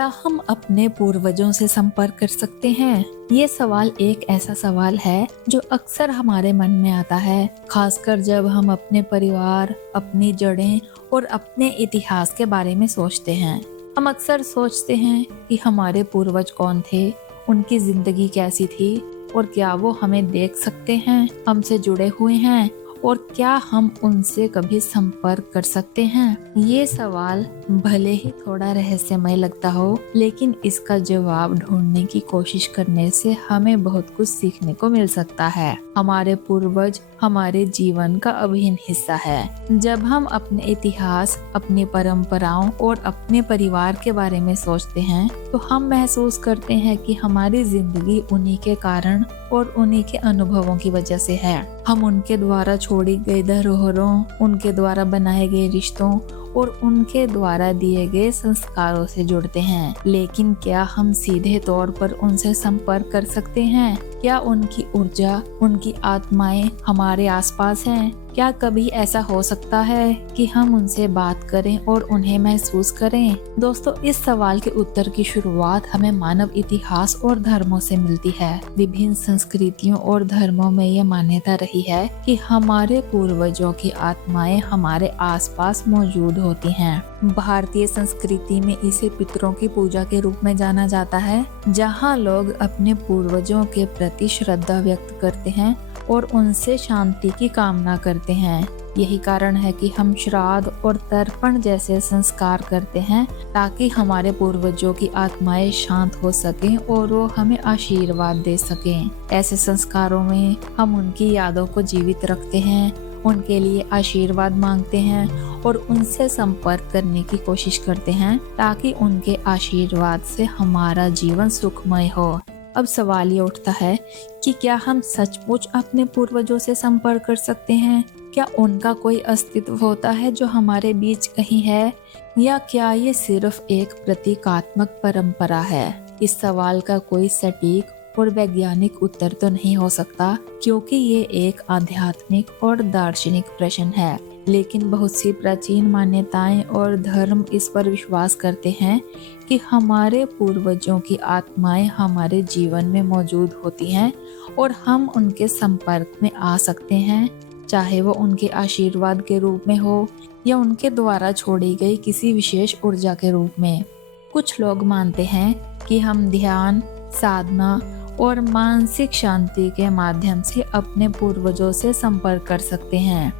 क्या हम अपने पूर्वजों से संपर्क कर सकते हैं? ये सवाल एक ऐसा सवाल है जो अक्सर हमारे मन में आता है, खासकर जब हम अपने परिवार, अपनी जड़ें और अपने इतिहास के बारे में सोचते हैं। हम अक्सर सोचते हैं कि हमारे पूर्वज कौन थे, उनकी जिंदगी कैसी थी और क्या वो हमें देख सकते हैं, हमसे जुड़े हुए हैं और क्या हम उनसे कभी संपर्क कर सकते हैं? ये सवाल भले ही थोड़ा रहस्यमय लगता हो, लेकिन इसका जवाब ढूंढने की कोशिश करने से हमें बहुत कुछ सीखने को मिल सकता है। हमारे पूर्वज हमारे जीवन का अभिन्न हिस्सा है। जब हम अपने इतिहास, अपनी परंपराओं और अपने परिवार के बारे में सोचते हैं, तो हम महसूस करते हैं कि हमारी जिंदगी उन्हीं के कारण और उन्हीं के अनुभवों की वजह से है। हम उनके द्वारा छोड़ी गई धरोहरों, उनके द्वारा बनाए गए रिश्तों और उनके द्वारा दिए गए संस्कारों से जुड़ते हैं। लेकिन क्या हम सीधे तौर पर उनसे संपर्क कर सकते हैं? क्या उनकी ऊर्जा, उनकी आत्माएं हमारे आसपास हैं? क्या कभी ऐसा हो सकता है कि हम उनसे बात करें और उन्हें महसूस करें? दोस्तों, इस सवाल के उत्तर की शुरुआत हमें मानव इतिहास और धर्मों से मिलती है। विभिन्न संस्कृतियों और धर्मों में ये मान्यता रही है कि हमारे पूर्वजों की आत्माएं हमारे आसपास मौजूद होती हैं। भारतीय संस्कृति में इसे पितरों की पूजा के रूप में जाना जाता है, जहाँ लोग अपने पूर्वजों के प्रति श्रद्धा व्यक्त करते हैं और उनसे शांति की कामना करते हैं। यही कारण है कि हम श्राद्ध और तर्पण जैसे संस्कार करते हैं, ताकि हमारे पूर्वजों की आत्माएं शांत हो सकें और वो हमें आशीर्वाद दे सकें। ऐसे संस्कारों में हम उनकी यादों को जीवित रखते हैं, उनके लिए आशीर्वाद मांगते हैं और उनसे संपर्क करने की कोशिश करते हैं, ताकि उनके आशीर्वाद से हमारा जीवन सुखमय हो। अब सवाल ये उठता है कि क्या हम सचमुच अपने पूर्वजों से संपर्क कर सकते हैं? क्या उनका कोई अस्तित्व होता है जो हमारे बीच कहीं है, या क्या ये सिर्फ एक प्रतीकात्मक परंपरा है? इस सवाल का कोई सटीक और वैज्ञानिक उत्तर तो नहीं हो सकता, क्योंकि ये एक आध्यात्मिक और दार्शनिक प्रश्न है। लेकिन बहुत सी प्राचीन मान्यताएं और धर्म इस पर विश्वास करते हैं कि हमारे पूर्वजों की आत्माएं हमारे जीवन में मौजूद होती हैं और हम उनके संपर्क में आ सकते हैं, चाहे वो उनके आशीर्वाद के रूप में हो या उनके द्वारा छोड़ी गई किसी विशेष ऊर्जा के रूप में। कुछ लोग मानते हैं कि हम ध्यान, साधना और मानसिक शांति के माध्यम से अपने पूर्वजों से संपर्क कर सकते हैं।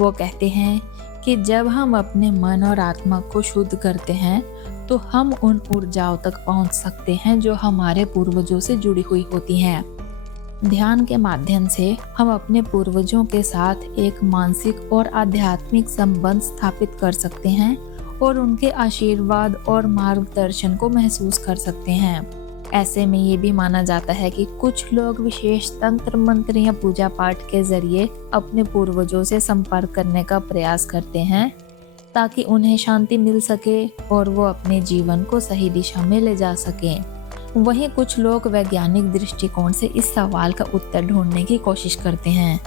वो कहते हैं कि जब हम अपने मन और आत्मा को शुद्ध करते हैं, तो हम उन ऊर्जाओं तक पहुंच सकते हैं जो हमारे पूर्वजों से जुड़ी हुई होती हैं। ध्यान के माध्यम से हम अपने पूर्वजों के साथ एक मानसिक और आध्यात्मिक संबंध स्थापित कर सकते हैं और उनके आशीर्वाद और मार्गदर्शन को महसूस कर सकते हैं। ऐसे में ये भी माना जाता है कि कुछ लोग विशेष तंत्र मंत्र या पूजा पाठ के जरिए अपने पूर्वजों से संपर्क करने का प्रयास करते हैं, ताकि उन्हें शांति मिल सके और वो अपने जीवन को सही दिशा में ले जा सकें। वहीं कुछ लोग वैज्ञानिक दृष्टिकोण से इस सवाल का उत्तर ढूंढने की कोशिश करते हैं।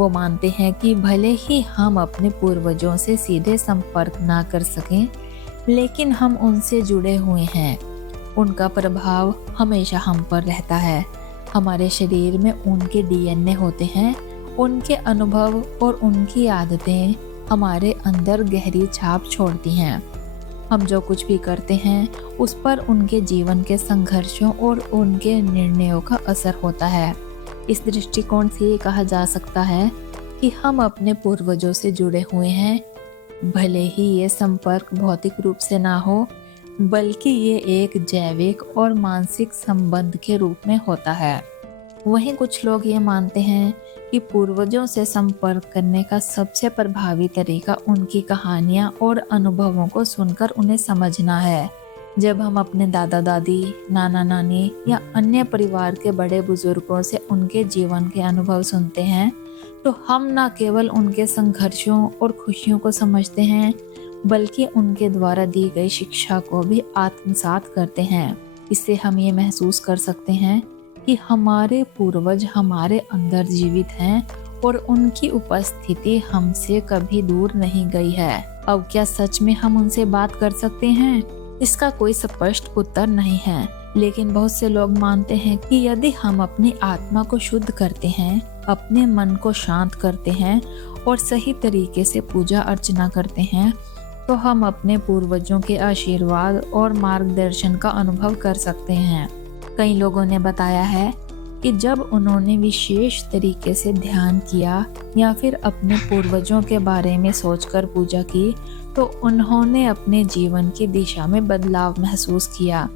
वो मानते हैं कि भले ही हम अपने पूर्वजों से सीधे संपर्क ना कर सकें, लेकिन हम उनसे जुड़े हुए हैं। उनका प्रभाव हमेशा हम पर रहता है। हमारे शरीर में उनके डीएनए होते हैं। उनके अनुभव और उनकी आदतें हमारे अंदर गहरी छाप छोड़ती हैं। हम जो कुछ भी करते हैं, उस पर उनके जीवन के संघर्षों और उनके निर्णयों का असर होता है। इस दृष्टिकोण से ये कहा जा सकता है कि हम अपने पूर्वजों से जुड़े हुए हैं, भले ही ये संपर्क भौतिक रूप से ना हो, बल्कि ये एक जैविक और मानसिक संबंध के रूप में होता है। वहीं कुछ लोग ये मानते हैं कि पूर्वजों से संपर्क करने का सबसे प्रभावी तरीका उनकी कहानियाँ और अनुभवों को सुनकर उन्हें समझना है। जब हम अपने दादा दादी, नाना नानी या अन्य परिवार के बड़े बुजुर्गों से उनके जीवन के अनुभव सुनते हैं, तो हम न केवल उनके संघर्षों और खुशियों को समझते हैं, बल्कि उनके द्वारा दी गई शिक्षा को भी आत्मसात करते हैं। इससे हम ये महसूस कर सकते हैं कि हमारे पूर्वज हमारे अंदर जीवित हैं और उनकी उपस्थिति हमसे कभी दूर नहीं गई है। अब क्या सच में हम उनसे बात कर सकते हैं? इसका कोई स्पष्ट उत्तर नहीं है, लेकिन बहुत से लोग मानते हैं कि यदि हम अपनी आत्मा को शुद्ध करते हैं, अपने मन को शांत करते हैं और सही तरीके से पूजा अर्चना करते हैं, तो हम अपने पूर्वजों के आशीर्वाद और मार्गदर्शन का अनुभव कर सकते हैं। कई लोगों ने बताया है कि जब उन्होंने विशेष तरीके से ध्यान किया या फिर अपने पूर्वजों के बारे में सोचकर पूजा की, तो उन्होंने अपने जीवन की दिशा में बदलाव महसूस किया।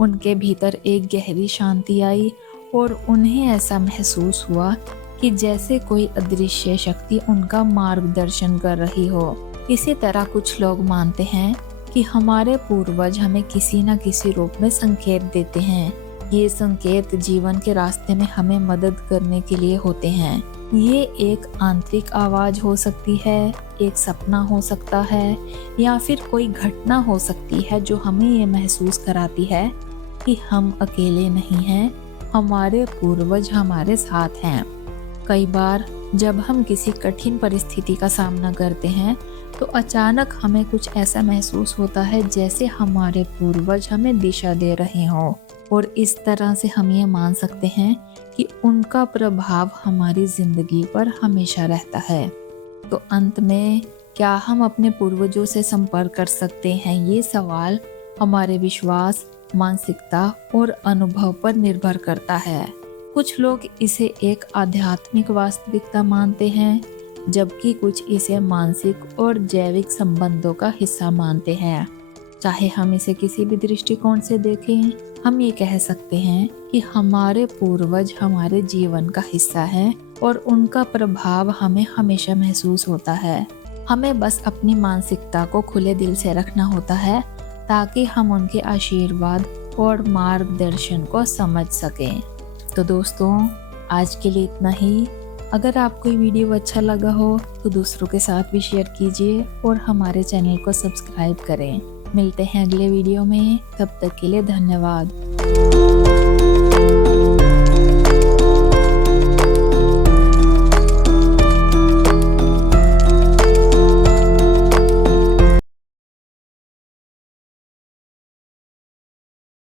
उनके भीतर एक गहरी शांति आई और उन्हें ऐसा महसूस हुआ कि जैसे कोई अदृश्य शक्ति उनका मार्गदर्शन कर रही हो। इसी तरह कुछ लोग मानते हैं कि हमारे पूर्वज हमें किसी न किसी रूप में संकेत देते हैं। ये संकेत जीवन के रास्ते में हमें मदद करने के लिए होते हैं। ये एक आंतरिक आवाज हो सकती है, एक सपना हो सकता है या फिर कोई घटना हो सकती है जो हमें ये महसूस कराती है कि हम अकेले नहीं हैं, हमारे पूर्वज हमारे साथ हैं। कई बार जब हम किसी कठिन परिस्थिति का सामना करते हैं तो अचानक हमें कुछ ऐसा महसूस होता है जैसे हमारे पूर्वज हमें दिशा दे रहे हों, और इस तरह से हम ये मान सकते हैं कि उनका प्रभाव हमारी जिंदगी पर हमेशा रहता है। तो अंत में, क्या हम अपने पूर्वजों से संपर्क कर सकते हैं? ये सवाल हमारे विश्वास, मानसिकता और अनुभव पर निर्भर करता है। कुछ लोग इसे एक आध्यात्मिक वास्तविकता मानते हैं, जबकि कुछ इसे मानसिक और जैविक संबंधों का हिस्सा मानते हैं। चाहे हम इसे किसी भी दृष्टिकोण से देखें, हम ये कह सकते हैं कि हमारे पूर्वज हमारे जीवन का हिस्सा है और उनका प्रभाव हमें हमेशा महसूस होता है। हमें बस अपनी मानसिकता को खुले दिल से रखना होता है ताकि हम उनके आशीर्वाद और मार्गदर्शन को समझ सकें। तो दोस्तों, आज के लिए इतना ही। अगर आपको ये वीडियो अच्छा लगा हो तो दूसरों के साथ भी शेयर कीजिए और हमारे चैनल को सब्सक्राइब करें। मिलते हैं अगले वीडियो में, तब तक के लिए धन्यवाद।